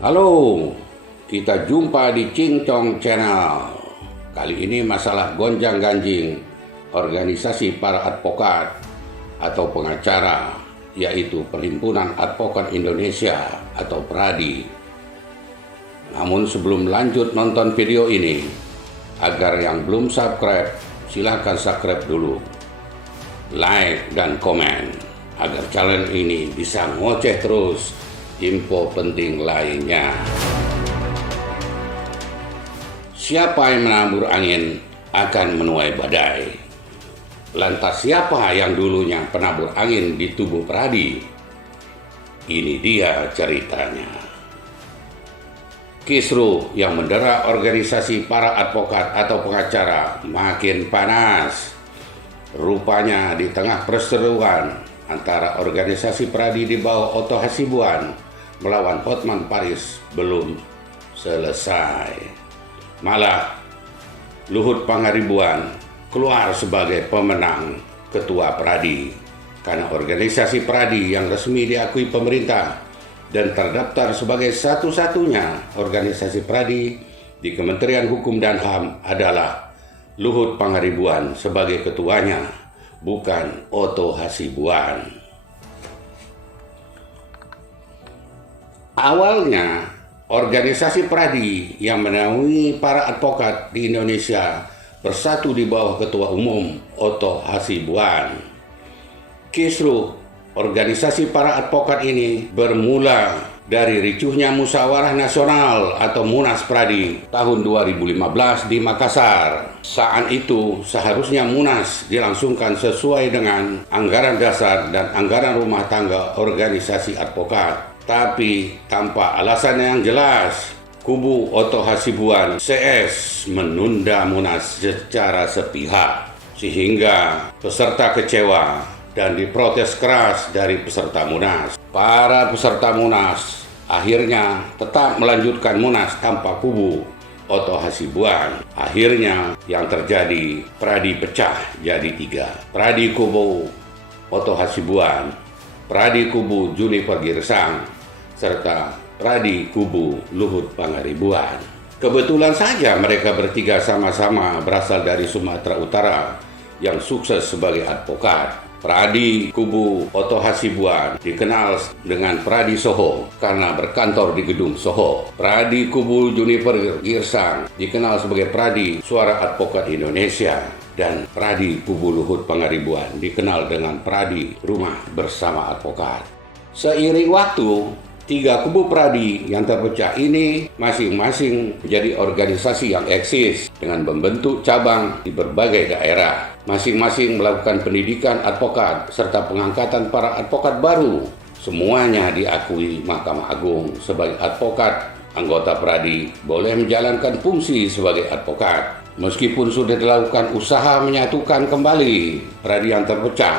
Halo, kita jumpa di Cincong Channel. Kali ini masalah gonjang-ganjing organisasi para advokat atau pengacara, yaitu Perhimpunan Advokat Indonesia atau PRADI. Namun sebelum lanjut nonton video ini, agar yang belum subscribe, silahkan subscribe dulu, like dan komen, agar channel ini bisa ngoceh terus info penting lainnya. Siapa yang menabur angin akan menuai badai. Lantas siapa yang dulunya penabur angin di tubuh PRADI? Ini dia ceritanya. Kisruh yang mendera organisasi para advokat atau pengacara makin panas. Rupanya di tengah perseteruan antara organisasi PRADI di bawah Otto Hasibuan melawan Hotman Paris belum selesai. Malah Luhut Pangaribuan keluar sebagai pemenang ketua PRADI karena organisasi PRADI yang resmi diakui pemerintah dan terdaftar sebagai satu-satunya organisasi PRADI di Kementerian Hukum dan HAM adalah Luhut Pangaribuan sebagai ketuanya, bukan Otto Hasibuan. Awalnya, organisasi PRADI yang menaungi para advokat di Indonesia bersatu di bawah Ketua Umum Otto Hasibuan. Kisruh organisasi para advokat ini bermula dari ricuhnya Musyawarah Nasional atau Munas PRADI tahun 2015 di Makassar. Saat itu seharusnya Munas dilangsungkan sesuai dengan anggaran dasar dan anggaran rumah tangga organisasi advokat. Tapi tanpa alasan yang jelas, kubu Otto Hasibuan CS menunda Munas secara sepihak, sehingga peserta kecewa dan diprotes keras dari peserta Munas. Para peserta Munas akhirnya tetap melanjutkan Munas tanpa kubu Otto Hasibuan. Akhirnya yang terjadi, PRADI pecah jadi 3. PRADI kubu Otto Hasibuan, PRADI kubu Juniper Girsang, serta PRADI kubu Luhut Pangaribuan. Kebetulan saja mereka bertiga sama-sama berasal dari Sumatera Utara yang sukses sebagai advokat. PRADI kubu Otto Hasibuan dikenal dengan PRADI Soho karena berkantor di gedung Soho. PRADI kubu Juniper Girsang dikenal sebagai PRADI Suara Advokat Indonesia. Dan PRADI kubu Luhut Pangaribuan dikenal dengan PRADI Rumah Bersama Advokat. Seiring waktu, 3 kubu PRADI yang terpecah ini masing-masing menjadi organisasi yang eksis dengan membentuk cabang di berbagai daerah. Masing-masing melakukan pendidikan advokat serta pengangkatan para advokat baru. Semuanya diakui Mahkamah Agung sebagai advokat. Anggota PRADI boleh menjalankan fungsi sebagai advokat. Meskipun sudah dilakukan usaha menyatukan kembali PRADI yang terpecah,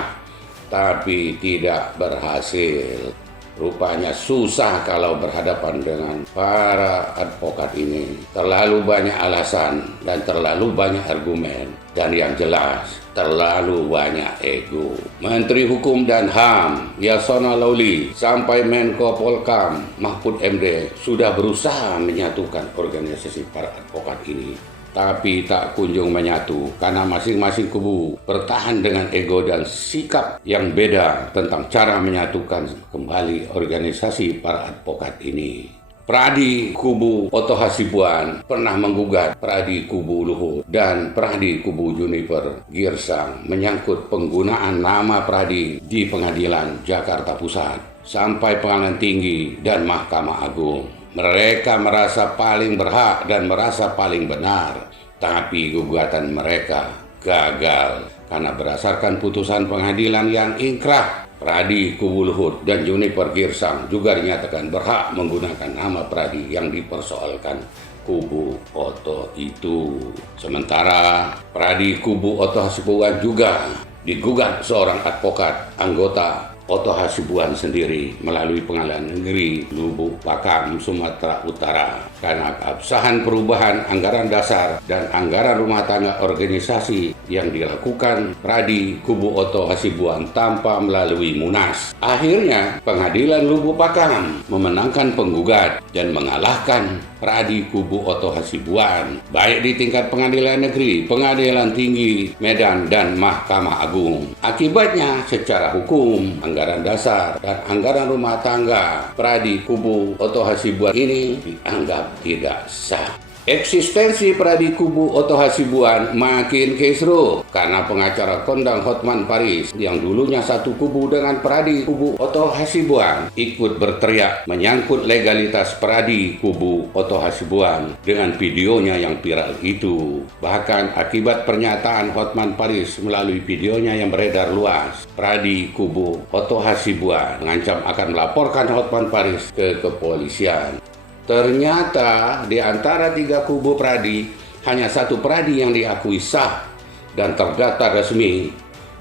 tapi tidak berhasil. Rupanya susah kalau berhadapan dengan para advokat ini. Terlalu banyak alasan dan terlalu banyak argumen. Dan yang jelas, terlalu banyak ego. Menteri Hukum dan HAM, Yasona Lawli, sampai Menko Polkam, Mahfud MD, sudah berusaha menyatukan organisasi para advokat ini. Tapi tak kunjung menyatu karena masing-masing kubu bertahan dengan ego dan sikap yang beda tentang cara menyatukan kembali organisasi para advokat ini. PRADI kubu Otto Hasibuan pernah menggugat PRADI kubu Luhut dan PRADI kubu Juniper Girsang menyangkut penggunaan nama PRADI di Pengadilan Jakarta Pusat sampai Pengadilan Tinggi dan Mahkamah Agung. Mereka merasa paling berhak dan merasa paling benar, tapi gugatan mereka gagal karena berdasarkan putusan pengadilan yang ingkrah. PRADI kubu Luhut dan Juniper Girsang juga dinyatakan berhak menggunakan nama PRADI yang dipersoalkan kubu Otto itu. Sementara PRADI kubu Otto Hasibuan juga digugat seorang advokat anggota Otto Hasibuan sendiri melalui Pengadilan Negeri Lubuk Pakam, Sumatera Utara karena keabsahan perubahan anggaran dasar dan anggaran rumah tangga organisasi yang dilakukan Pradi kubu Oto Hasibuan tanpa melalui Munas. Akhirnya, Pengadilan Lubuk Pakam memenangkan penggugat dan mengalahkan Pradi kubu Oto Hasibuan, baik di tingkat Pengadilan Negeri, Pengadilan Tinggi Medan, dan Mahkamah Agung. Akibatnya, secara hukum, anggaran dasar dan anggaran rumah tangga Pradi kubu Oto Hasibuan ini dianggap tidak sah. Eksistensi Pradi kubu Oto Hasibuan makin kisruh karena pengacara kondang Hotman Paris yang dulunya satu kubu dengan Pradi kubu Oto Hasibuan ikut berteriak menyangkut legalitas Pradi kubu Oto Hasibuan dengan videonya yang viral itu. Bahkan akibat pernyataan Hotman Paris melalui videonya yang beredar luas, Pradi kubu Oto Hasibuan mengancam akan melaporkan Hotman Paris ke kepolisian. Ternyata di antara 3 kubu Pradi, hanya satu Pradi yang diakui sah dan terdaftar resmi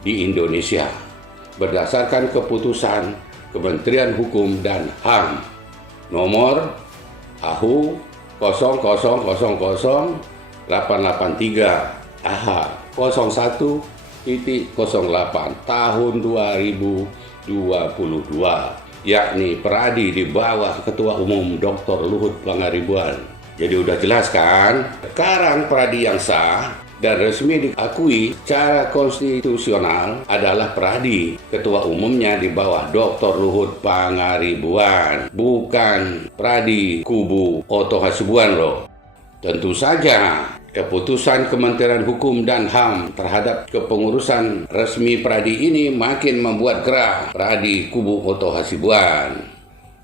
di Indonesia berdasarkan keputusan Kementerian Hukum dan HAM nomor AHU 00000883 AH 01.08 tahun 2022, yakni Pradi di bawah Ketua Umum Dr. Luhut Pangaribuan. Jadi udah jelas kan? Sekarang Pradi yang sah dan resmi diakui secara konstitusional adalah Pradi. Ketua umumnya di bawah Dr. Luhut Pangaribuan, bukan Pradi kubu Oto Hasibuan loh. Tentu saja keputusan Kementerian Hukum dan HAM terhadap kepengurusan resmi Pradi ini makin membuat gerah Pradi kubu Oto Hasibuan.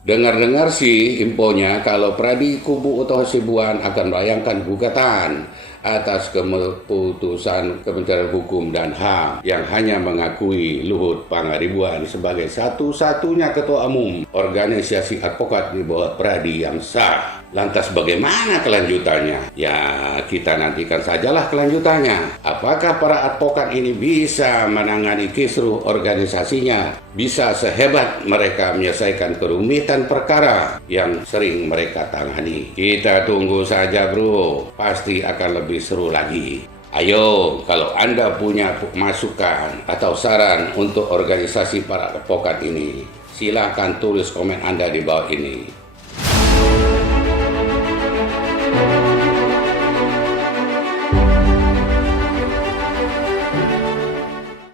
Dengar-dengar sih infonya kalau Pradi kubu Oto Hasibuan akan melayangkan gugatan atas keputusan Kementerian Hukum dan HAM yang hanya mengakui Luhut Pangaribuan sebagai satu-satunya ketua umum organisasi advokat di bawah Pradi yang sah. Lantas bagaimana kelanjutannya? Ya, kita nantikan sajalah kelanjutannya. Apakah para advokat ini bisa menangani kisruh organisasinya? Bisa sehebat mereka menyelesaikan kerumitan perkara yang sering mereka tangani? Kita tunggu saja bro, pasti akan lebih seru lagi. Ayo, kalau Anda punya masukan atau saran untuk organisasi para advokat ini, silakan tulis komen Anda di bawah ini.